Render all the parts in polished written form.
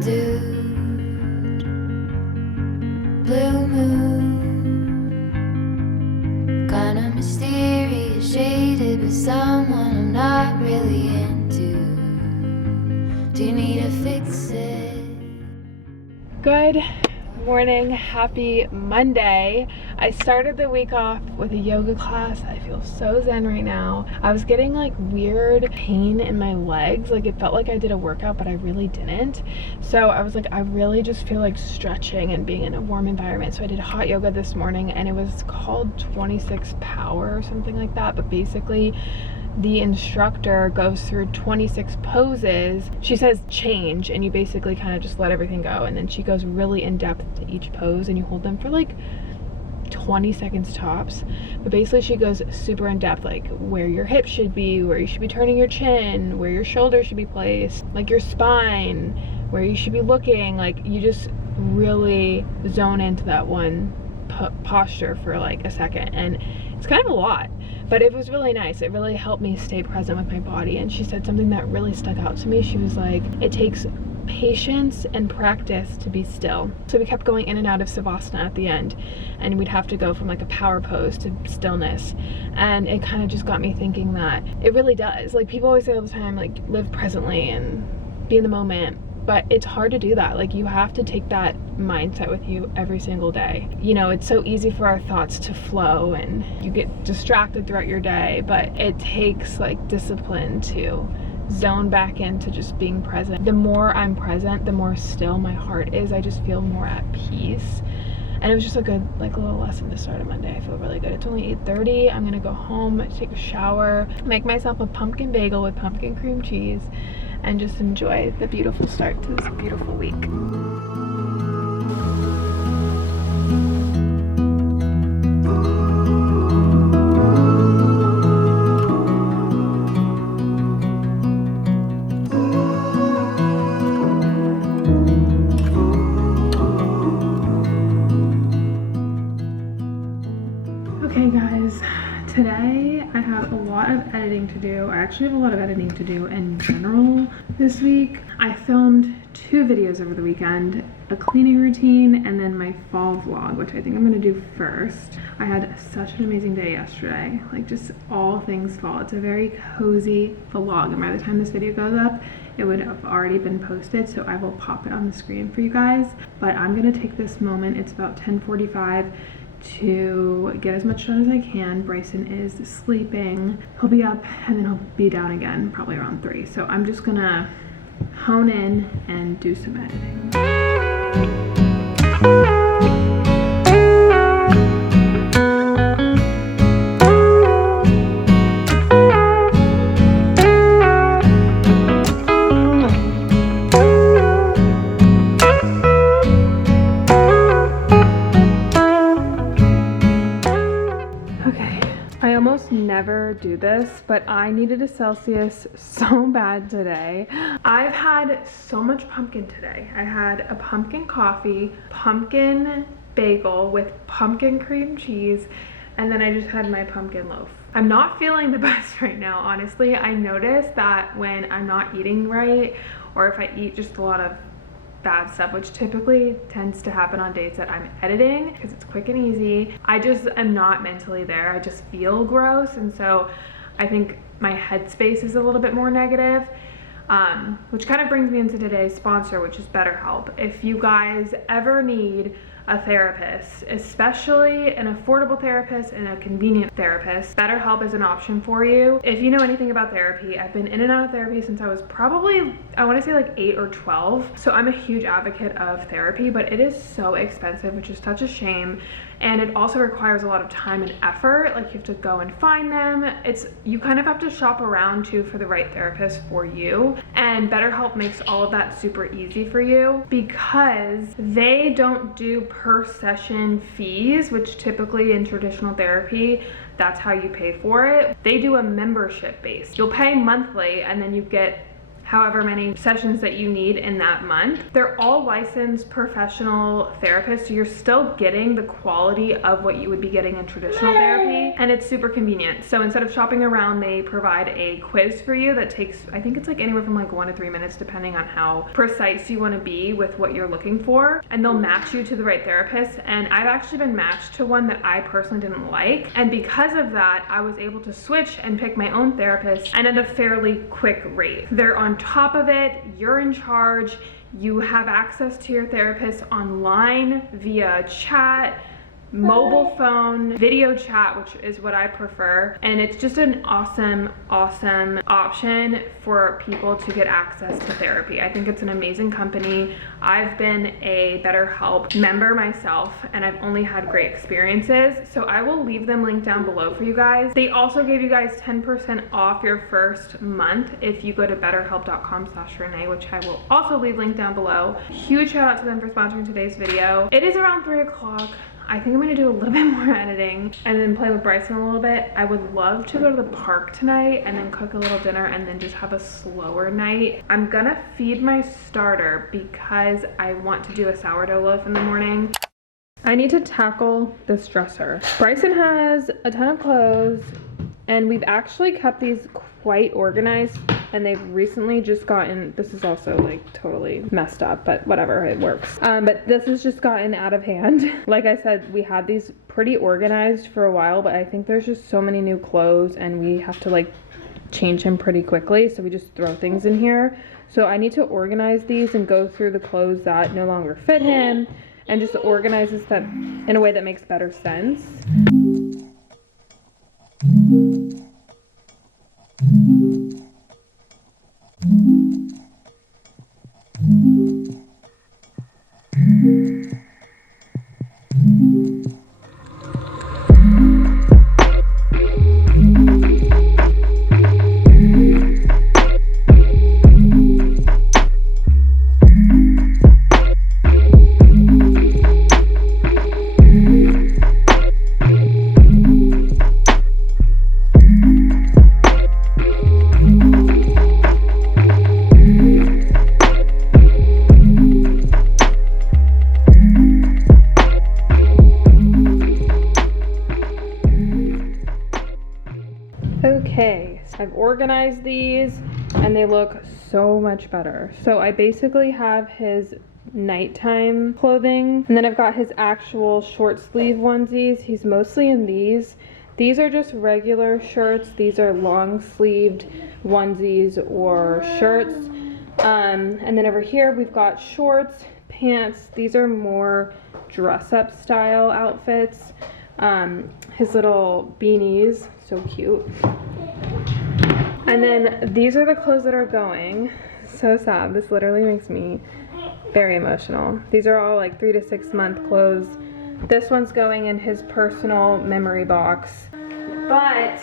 dude, blue moon, kinda mysterious, shaded with someone I'm not really into. Do you need to fix it? Good morning, happy Monday. I started the week off with a yoga class. I feel so zen right now. I was getting like weird pain in my legs, like it felt like I did a workout but I really didn't. So I was like, I really just feel like stretching and being in a warm environment. So I did hot yoga this morning and it was called 26 power or something like that, but basically the instructor goes through 26 poses. She says change and you basically kind of just let everything go, and then she goes really in depth to each pose and you hold them for like 20 seconds tops. But basically she goes super in depth, like where your hips should be, where you should be turning your chin, where your shoulders should be placed, like your spine, where you should be looking. Like you just really zone into that one posture for like a second, and it's kind of a lot, but it was really nice. It really helped me stay present with my body. And she said something that really stuck out to me. She was like, it takes patience and practice to be still. So we kept going in and out of savasana at the end, and we'd have to go from like a power pose to stillness, and it kind of just got me thinking that it really does. Like people always say all the time, like live presently and be in the moment, but it's hard to do that. Like you have to take that mindset with you every single day. You know, it's so easy for our thoughts to flow and you get distracted throughout your day, but it takes like discipline to zone back into just being present. The more I'm present, the more still my heart is. I just feel more at peace. And it was just a good like little lesson to start a Monday. I feel really good. It's only 8:30. I'm gonna go home, take a shower, make myself a pumpkin bagel with pumpkin cream cheese, and just enjoy the beautiful start to this beautiful week. Okay guys, today I have a lot of editing to do. I actually have a lot of editing to do in general this week. I filmed 2 videos over the weekend, a cleaning routine and then my fall vlog, which I think I'm gonna do first. I had such an amazing day yesterday, like just all things fall. It's a very cozy vlog, and by the time this video goes up, it would have already been posted, so I will pop it on the screen for you guys. But I'm gonna take this moment, it's about 10:45, to get as much done as I can. Bryson is sleeping. He'll be up and then he'll be down again probably around 3. So I'm just gonna hone in and do some editing. Never do this, but I needed a Celsius so bad today. I've had so much pumpkin today. I had a pumpkin coffee, pumpkin bagel with pumpkin cream cheese, and then I just had my pumpkin loaf. I'm not feeling the best right now, honestly. I noticed that when I'm not eating right, or if I eat just a lot of bad stuff, which typically tends to happen on days that I'm editing because it's quick and easy, I just am not mentally there. I just feel gross, and so I think my headspace is a little bit more negative, which kind of brings me into today's sponsor, which is BetterHelp. If you guys ever need a therapist, especially an affordable therapist and a convenient therapist, BetterHelp is an option for you. If you know anything about therapy, I've been in and out of therapy since I was probably, I want to say like 8 or 12. So I'm a huge advocate of therapy, but it is so expensive, which is such a shame. And it also requires a lot of time and effort. Like you have to go and find them. You kind of have to shop around too for the right therapist for you. And BetterHelp makes all of that super easy for you because they don't do per session fees, which typically in traditional therapy, that's how you pay for it. They do a membership base. You'll pay monthly and then you get however many sessions that you need in that month. They're all licensed professional therapists, so you're still getting the quality of what you would be getting in traditional therapy, and it's super convenient. So instead of shopping around, they provide a quiz for you that takes, I think it's like anywhere from like 1 to 3 minutes depending on how precise you want to be with what you're looking for, and they'll match you to the right therapist. And I've actually been matched to one that I personally didn't like, and because of that I was able to switch and pick my own therapist, and at a fairly quick rate. They're on top of it, you're in charge, you have access to your therapist online via chat, mobile phone, video chat, which is what I prefer, and it's just an awesome option for people to get access to therapy. I think it's an amazing company. I've been a BetterHelp member myself, and I've only had great experiences, so I will leave them linked down below for you guys. They also gave you guys 10% off your first month if you go to betterhelp.com/Renee, which I will also leave linked down below. Huge shout out to them for sponsoring today's video. It is around 3 o'clock. I think I'm gonna do a little bit more editing and then play with Bryson a little bit. I would love to go to the park tonight and then cook a little dinner and then just have a slower night. I'm gonna feed my starter because I want to do a sourdough loaf in the morning. I need to tackle this dresser. Bryson has a ton of clothes, and we've actually kept these quite organized, and they've recently just gotten, this is also like totally messed up, but whatever, it works. But this has just gotten out of hand. Like I said, we had these pretty organized for a while, but I think there's just so many new clothes and we have to like change him pretty quickly, so we just throw things in here. So I need to organize these and go through the clothes that no longer fit him and just organize this in a way that makes better sense. Okay, so I've organized these and they look so much better. So I basically have his nighttime clothing, and then I've got his actual short sleeve onesies. He's mostly in these. These are just regular shirts. These are long sleeved onesies or shirts. And then over here we've got shorts, pants. These are more dress up style outfits. His little beanies, so cute. And then these are the clothes that are going. So sad. This literally makes me very emotional. These are all like 3 to 6 month clothes. This one's going in his personal memory box. But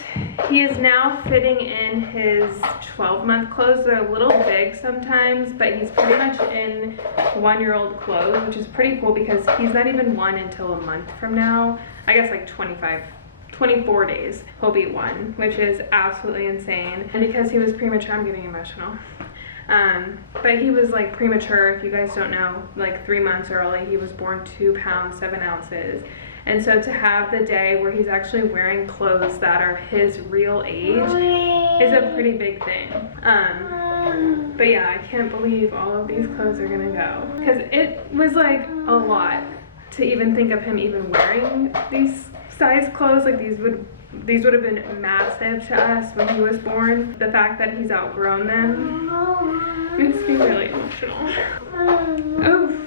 he is now fitting in his 12-month clothes. They're a little big sometimes, but he's pretty much in 1-year-old clothes, which is pretty cool because he's not even 1 until a month from now. I guess like 24 days he'll be 1, which is absolutely insane. And because he was premature, I'm getting emotional. But he was like premature, if you guys don't know, like 3 months early. He was born 2 pounds 7 ounces. And so to have the day where he's actually wearing clothes that are his real age is a pretty big thing. But yeah, I can't believe all of these clothes are gonna go, because it was like a lot to even think of him even wearing these size clothes. Like these would have been massive to us when he was born. The fact that he's outgrown them makes me really emotional. Oof.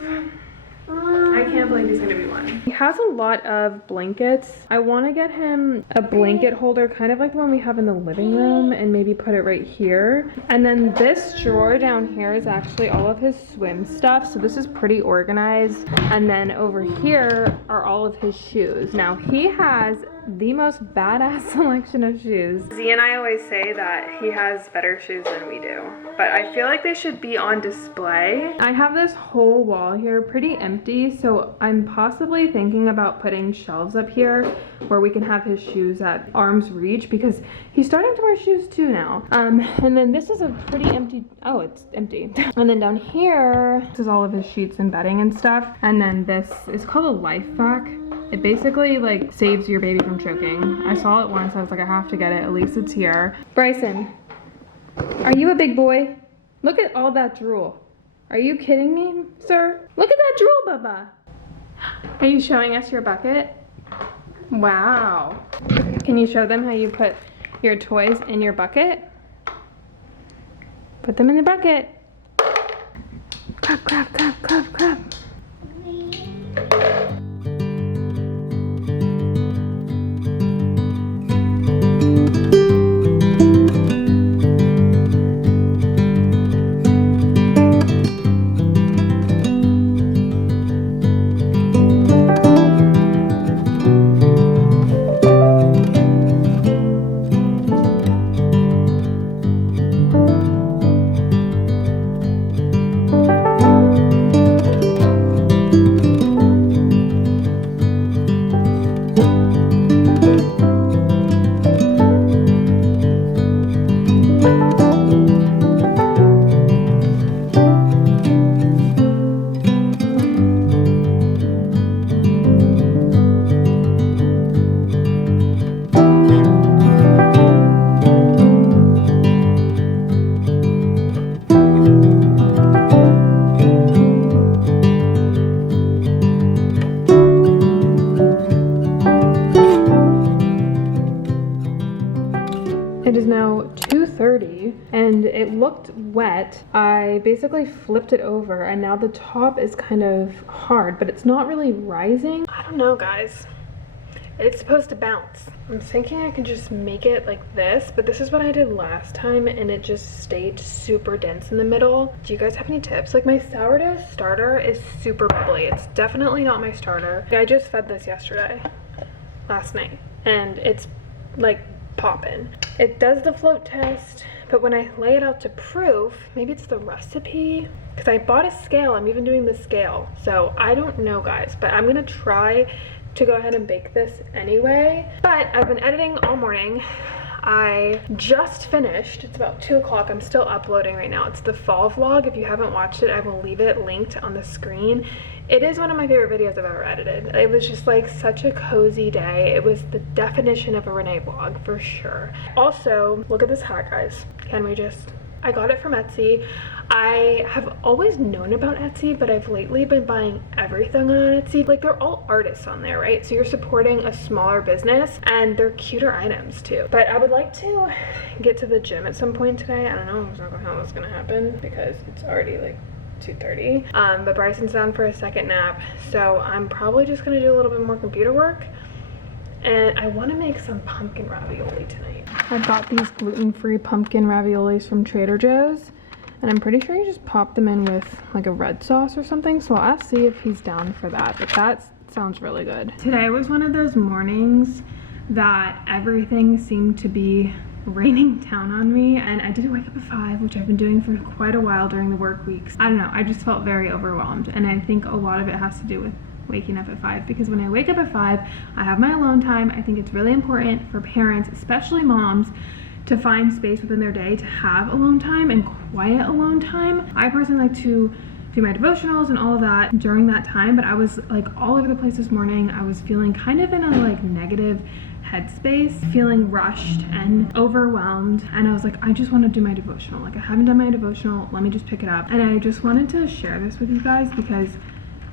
I can't believe he's gonna be 1. He has a lot of blankets. I want to get him a blanket holder, kind of like the one we have in the living room, and maybe put it right here. And then this drawer down here is actually all of his swim stuff, so this is pretty organized. And then over here are all of his shoes. Now he has the most badass selection of shoes. Z and I always say that he has better shoes than we do, but I feel like they should be on display. I have this whole wall here pretty empty, so I'm possibly thinking about putting shelves up here where we can have his shoes at arm's reach, because he's starting to wear shoes too now. And then this is a pretty empty, oh, it's empty. And then down here, this is all of his sheets and bedding and stuff. And then this is called a life vac. It basically like saves your baby from choking. I saw it once, I was like, I have to get it, at least it's here. Bryson, are you a big boy? Look at all that drool. Are you kidding me, sir? Look at that drool, Bubba. Are you showing us your bucket? Wow. Can you show them how you put your toys in your bucket? Put them in the bucket. Clap, clap, clap, clap, clap. It is now 2:30 and it looked wet. I basically flipped it over and now the top is kind of hard, but it's not really rising. I don't know, guys. It's supposed to bounce. I'm thinking I can just make it like this, but this is what I did last time and it just stayed super dense in the middle. Do you guys have any tips? Like, my sourdough starter is super bubbly. It's definitely not my starter. I just fed this last night, and it's like poppin'. It does the float test, but when I lay it out to proof, maybe it's the recipe, because I bought a scale. I'm even doing the scale, so I don't know, guys, but I'm gonna try to go ahead and bake this anyway. But I've been editing all morning. I just finished. It's about 2 o'clock. I'm still uploading right now. It's the fall vlog. If you haven't watched it, I will leave it linked on the screen. It is one of my favorite videos I've ever edited. It was just like such a cozy day. It was the definition of a Renee vlog for sure. Also, look at this hat, guys. Can we just... I got it from Etsy. I have always known about Etsy, but I've lately been buying everything on Etsy. Like, they're all artists on there, right? So you're supporting a smaller business and they're cuter items too. But I would like to get to the gym at some point today. I don't know how that's gonna happen because it's already like 2:30. But Bryson's down for a second nap, so I'm probably just gonna do a little bit more computer work. And I want to make some pumpkin ravioli tonight. I bought these gluten-free pumpkin raviolis from Trader Joe's, and I'm pretty sure you just pop them in with like a red sauce or something, so I'll see if he's down for that, but that sounds really good. Today was one of those mornings that everything seemed to be raining down on me, and I did wake up at 5, which I've been doing for quite a while during the work weeks. I don't know, I just felt very overwhelmed, and I think a lot of it has to do with waking up at 5, because when I wake up at 5, I have my alone time. I think it's really important for parents, especially moms, to find space within their day to have alone time and quiet alone time. I personally like to do my devotionals and all of that during that time, but I was like all over the place this morning. I was feeling kind of in a like negative headspace, feeling rushed and overwhelmed, and I was like, I just want to do my devotional. Like, I haven't done my devotional, let me just pick it up. And I just wanted to share this with you guys because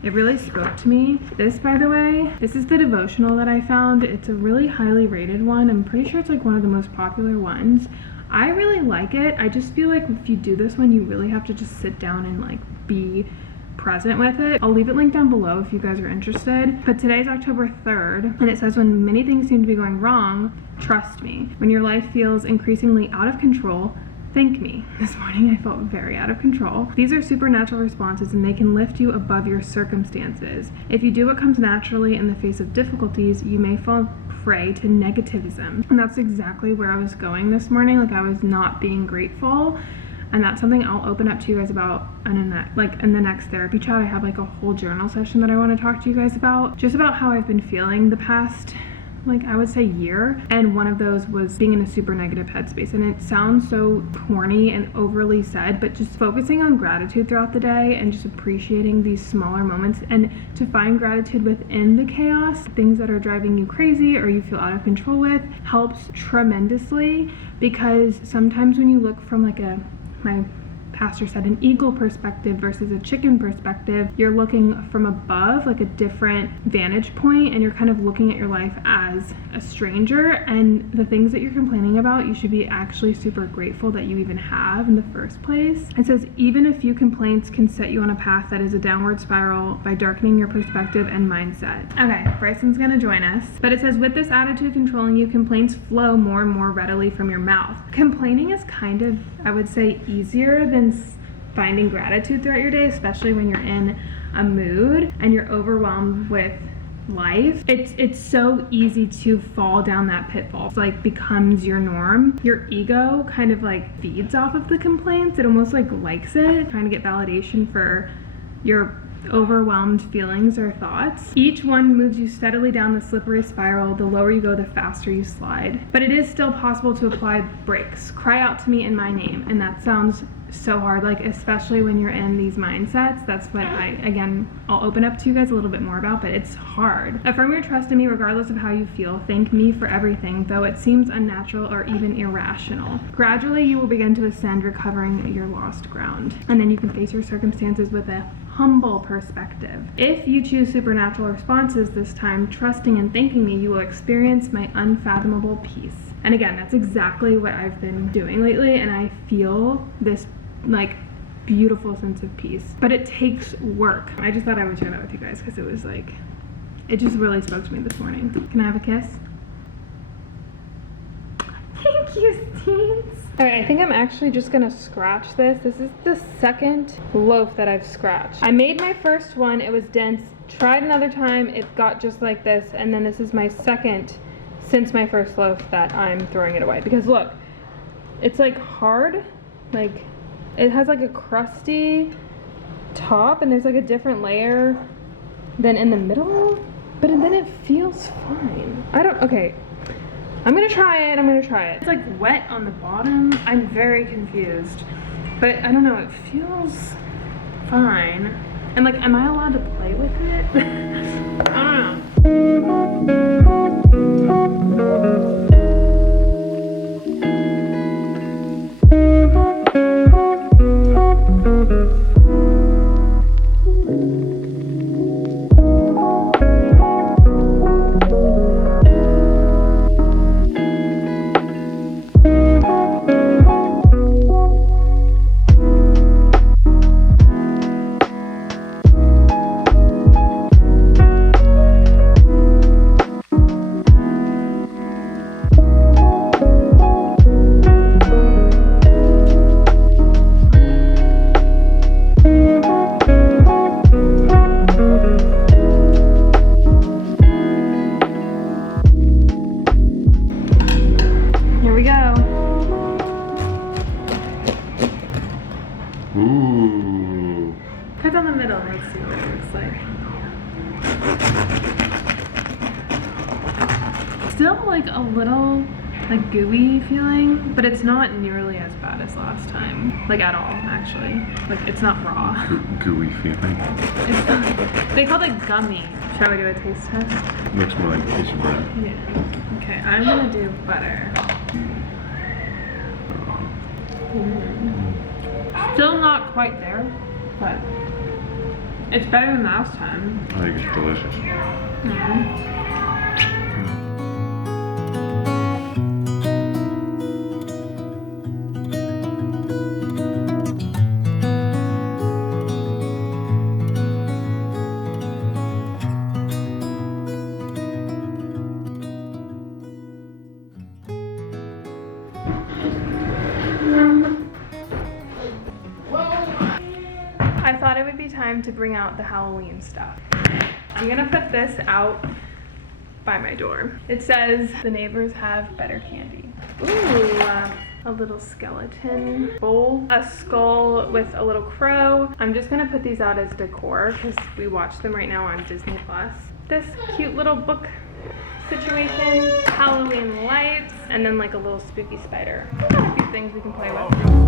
it really spoke to me. This, by the way, this is the devotional that I found. It's a really highly rated one. I'm pretty sure it's like one of the most popular ones. I really like it. I just feel like if you do this one, you really have to just sit down and like be present with it. I'll leave it linked down below if you guys are interested. But today's October 3rd, and it says, when many things seem to be going wrong, trust me. When your life feels increasingly out of control, thank me. This morning I felt very out of control. These are supernatural responses and they can lift you above your circumstances. If you do what comes naturally in the face of difficulties, you may fall prey to negativism. And that's exactly where I was going this morning. Like I was not being grateful. And that's something I'll open up to you guys about in the next therapy chat. I have like a whole journal session that I want to talk to you guys about. Just about how I've been feeling the past, like I would say year. And one of those was being in a super negative headspace. And it sounds so corny and overly said, but just focusing on gratitude throughout the day and just appreciating these smaller moments and to find gratitude within the chaos, things that are driving you crazy or you feel out of control with, helps tremendously. Because sometimes when you look from like my pastor said, an eagle perspective versus a chicken perspective, you're looking from above, like a different vantage point, and you're kind of looking at your life as a stranger, and the things that you're complaining about, you should be actually super grateful that you even have in the first place. It says, even a few complaints can set you on a path that is a downward spiral by darkening your perspective and mindset. Okay, Bryson's gonna join us, but it says, with this attitude controlling you, complaints flow more and more readily from your mouth. Complaining is kind of, I would say, easier than finding gratitude throughout your day, especially when you're in a mood and you're overwhelmed with life. It's so easy to fall down that pitfall. It's like becomes your norm. Your ego kind of like feeds off of the complaints. It almost like likes it, trying to get validation for your overwhelmed feelings or thoughts. Each one moves you steadily down the slippery spiral. The lower you go, the faster you slide. But it is still possible to apply brakes. Cry out to me in my name. And that sounds so hard, like especially when you're in these mindsets. That's what I'll open up to you guys a little bit more about, but it's hard. Affirm your trust in me regardless of how you feel. Thank me for everything, though it seems unnatural or even irrational. Gradually you will begin to ascend, recovering your lost ground. And then you can face your circumstances with a humble perspective. If you choose supernatural responses this time, trusting and thanking me, you will experience my unfathomable peace. And again, that's exactly what I've been doing lately, and I feel this like beautiful sense of peace. But it takes work. I just thought I would share that with you guys because it was like, it just really spoke to me this morning. Can I have a kiss? Thank you, Steens. All right, I think I'm actually just gonna scratch this. This is the second loaf that I've scratched. I made my first one, it was dense. Tried another time, it got just like this, and then this is my second since my first loaf that I'm throwing it away. Because look, it's like hard, like it has like a crusty top and there's like a different layer than in the middle, but then it feels fine. Okay, I'm gonna try it. It's like wet on the bottom. I'm very confused, but I don't know, it feels fine. And like, am I allowed to play with it? I don't know. Ooh. Cut down the middle, let's see what it looks like. Still like a little like gooey feeling, but it's not nearly as bad as last time. Like at all, actually. Like it's not raw. Gooey feeling. It's not, they call it gummy. Shall we do a taste test? Looks more like piece of bread. Yeah. Okay, I'm gonna do butter. Still not quite there, but it's better than last time. I think it's delicious. to bring out the Halloween stuff. I'm gonna put this out by my door. It says the neighbors have better candy. Ooh, a little skeleton bowl, a skull with a little crow. I'm just gonna put these out as decor because we watch them right now on Disney Plus. This cute little book situation, Halloween lights, and then like a little spooky spider. A few things we can play with.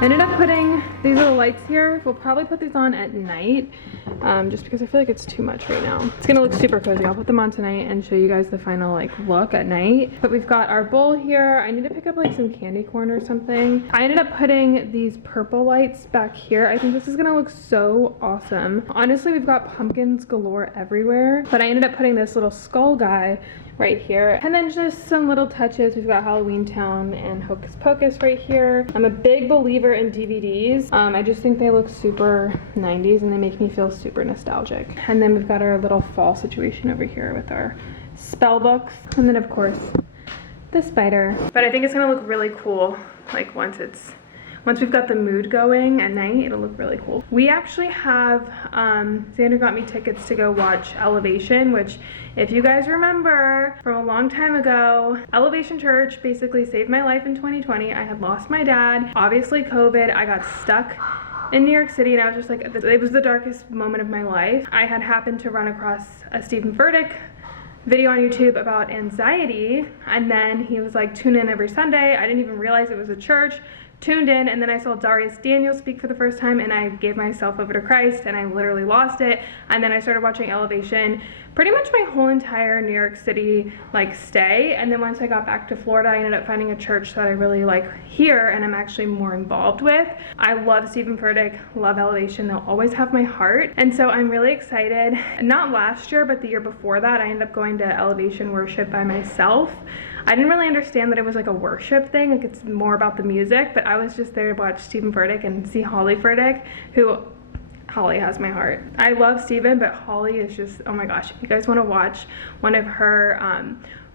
I ended up putting these little lights here. We'll probably put these on at night, just because I feel like it's too much right now. It's gonna look super cozy. I'll put them on tonight and show you guys the final like look at night. But we've got our bowl here. I need to pick up like some candy corn or something. I ended up putting these purple lights back here. I think this is gonna look so awesome. Honestly, we've got pumpkins galore everywhere, but I ended up putting this little skull guy right here. And then just some little touches. We've got Halloween Town and Hocus Pocus right here. I'm a big believer in DVDs. I just think they look super 90s and they make me feel super nostalgic. And then we've got our little fall situation over here with our spell books. And then of course, the spider. But I think it's gonna look really cool, like once we've got the mood going at night, it'll look really cool. We actually have, Xander got me tickets to go watch Elevation, which if you guys remember from a long time ago, Elevation Church basically saved my life in 2020. I had lost my dad, obviously COVID, I got stuck in New York City and I was just like, it was the darkest moment of my life. I had happened to run across a Stephen Furtick video on YouTube about anxiety, and then he was like, tune in every Sunday. I didn't even realize it was a church. Tuned in, and then I saw Darius Daniel speak for the first time and I gave myself over to Christ and I literally lost it. And then I started watching Elevation pretty much my whole entire New York City like stay. And then once I got back to Florida, I ended up finding a church that I really like here and I'm actually more involved with. I love Stephen Furtick, love Elevation. They'll always have my heart. And so I'm really excited. Not last year, but the year before that, I ended up going to Elevation worship by myself. I didn't really understand that it was like a worship thing, like it's more about the music, but I was just there to watch Stephen Furtick and see Holly Furtick, who, Holly has my heart. I love Stephen, but Holly is just, oh my gosh, if you guys want to watch one of her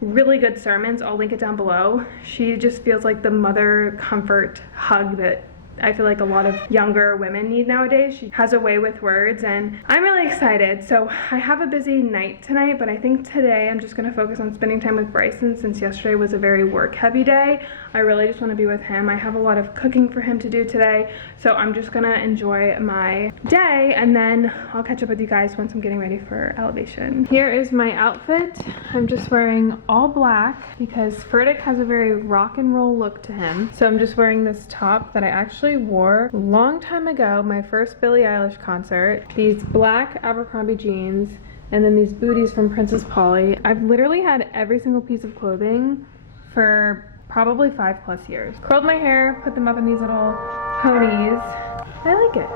really good sermons, I'll link it down below. She just feels like the mother comfort hug that I feel like a lot of younger women need nowadays. She has a way with words and I'm really excited. So I have a busy night tonight, but I think today I'm just gonna focus on spending time with Bryson since yesterday was a very work heavy day. I really just wanna be with him. I have a lot of cooking for him to do today. So I'm just gonna enjoy my day and then I'll catch up with you guys once I'm getting ready for Elevation. Here is my outfit. I'm just wearing all black because Furtick has a very rock and roll look to him. So I'm just wearing this top that I actually wore a long time ago, my first Billie Eilish concert. These black Abercrombie jeans and then these booties from Princess Polly. I've literally had every single piece of clothing for probably 5+ years. Curled my hair, put them up in these little ponies. I like it.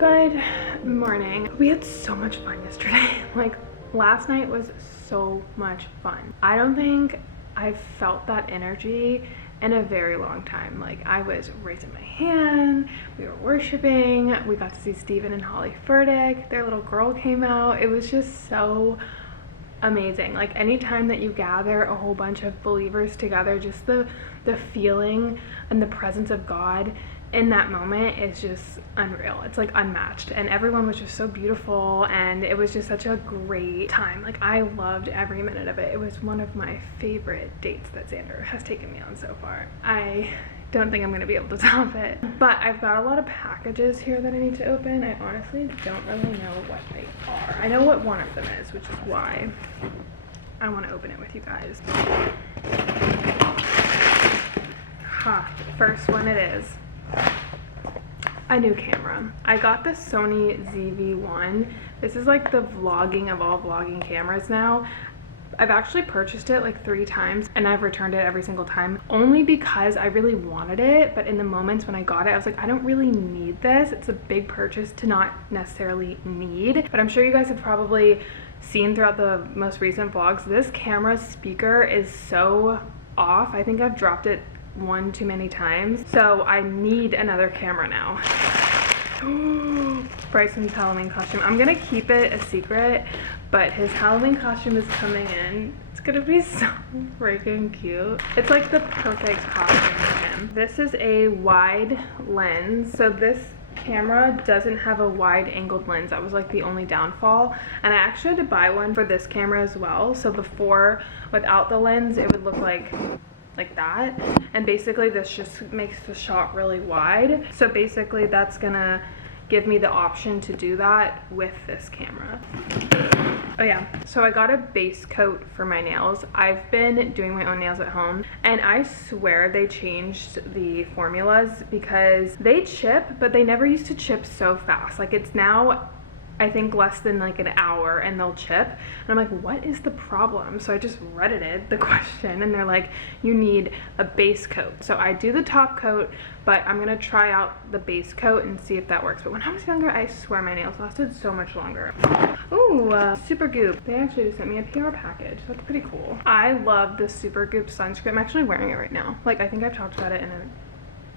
Good morning. We had so much fun yesterday. Like last night was so much fun. I don't think I felt that energy in a very long time. Like, I was raising my hand, we were worshiping, we got to see Stephen and Holly Furtick, their little girl came out. It was just so amazing. Like, anytime that you gather a whole bunch of believers together, just the feeling and the presence of God in that moment is just unreal. It's like unmatched, and everyone was just so beautiful, and it was just such a great time. Like, I loved every minute of it. It was one of my favorite dates that Xander has taken me on so far. I don't think I'm gonna be able to top it, but I've got a lot of packages here that I need to open. I honestly don't really know what they are. I know what one of them is, which is why I want to open it with you guys. First one it is. A new camera. I got the Sony ZV-1. This is like the vlogging of all vlogging cameras now. I've actually purchased it like 3 times and I've returned it every single time, only because I really wanted it, but in the moments when I got it I was like, I don't really need this. It's a big purchase to not necessarily need, but I'm sure you guys have probably seen throughout the most recent vlogs, this camera's speaker is so off. I think I've dropped it one too many times, so I need another camera now. Bryson's Halloween costume. I'm gonna keep it a secret, but his Halloween costume is coming in. It's gonna be so freaking cute. It's like the perfect costume for him. This is a wide lens. So this camera doesn't have a wide angled lens. That was like the only downfall, and I actually had to buy one for this camera as well. So before, without the lens, it would look like that, and basically this just makes the shot really wide. So basically that's gonna give me the option to do that with this camera. Oh yeah, so I got a base coat for my nails. I've been doing my own nails at home, and I swear they changed the formulas, because they chip, but they never used to chip so fast. Like, it's now I think less than like an hour and they'll chip, and I'm like, what is the problem? So I just reddited the question, and they're like, you need a base coat. So I do the top coat, but I'm gonna try out the base coat and see if that works. But when I was younger, I swear my nails lasted so much longer. Ooh, Super Goop. They actually just sent me a PR package. That's pretty cool. I love the Super Goop sunscreen. I'm actually wearing it right now. Like, I think I've talked about it in a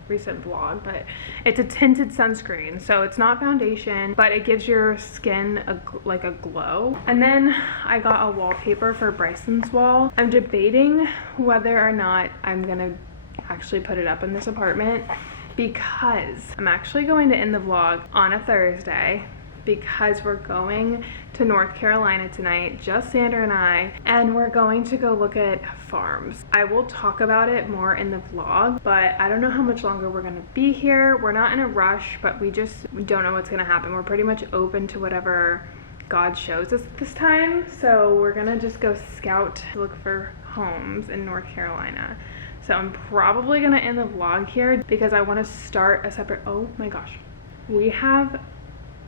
recent vlog, but it's a tinted sunscreen, so it's not foundation, but it gives your skin like a glow. And then I got a wallpaper for Bryson's wall. I'm debating whether or not I'm gonna actually put it up in this apartment, because I'm actually going to end the vlog on a Thursday, because we're going to North Carolina tonight, just Xander and I, and we're going to go look at farms. I will talk about it more in the vlog, but I don't know how much longer we're gonna be here. We're not in a rush, but we don't know what's gonna happen. We're pretty much open to whatever God shows us this time, so we're gonna just go scout to look for homes in North Carolina. So I'm probably gonna end the vlog here, because I want to start a separate, oh my gosh, we have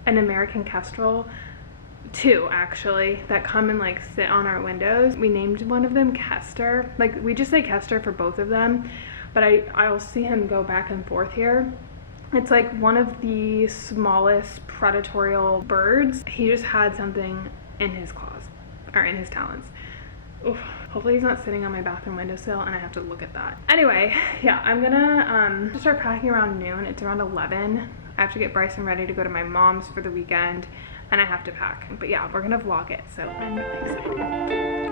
an American kestrel, 2 actually, that come and like sit on our windows. We named one of them Kester. Like, we just say Kester for both of them, but I'll see him go back and forth here. It's like one of the smallest predatorial birds. He just had something in his claws, or in his talons. Oof. Hopefully he's not sitting on my bathroom windowsill and I have to look at that. Anyway, yeah, I'm gonna start packing around noon. It's around 11. I have to get Bryson ready to go to my mom's for the weekend, and I have to pack. But yeah, we're gonna vlog it, so I'm really excited.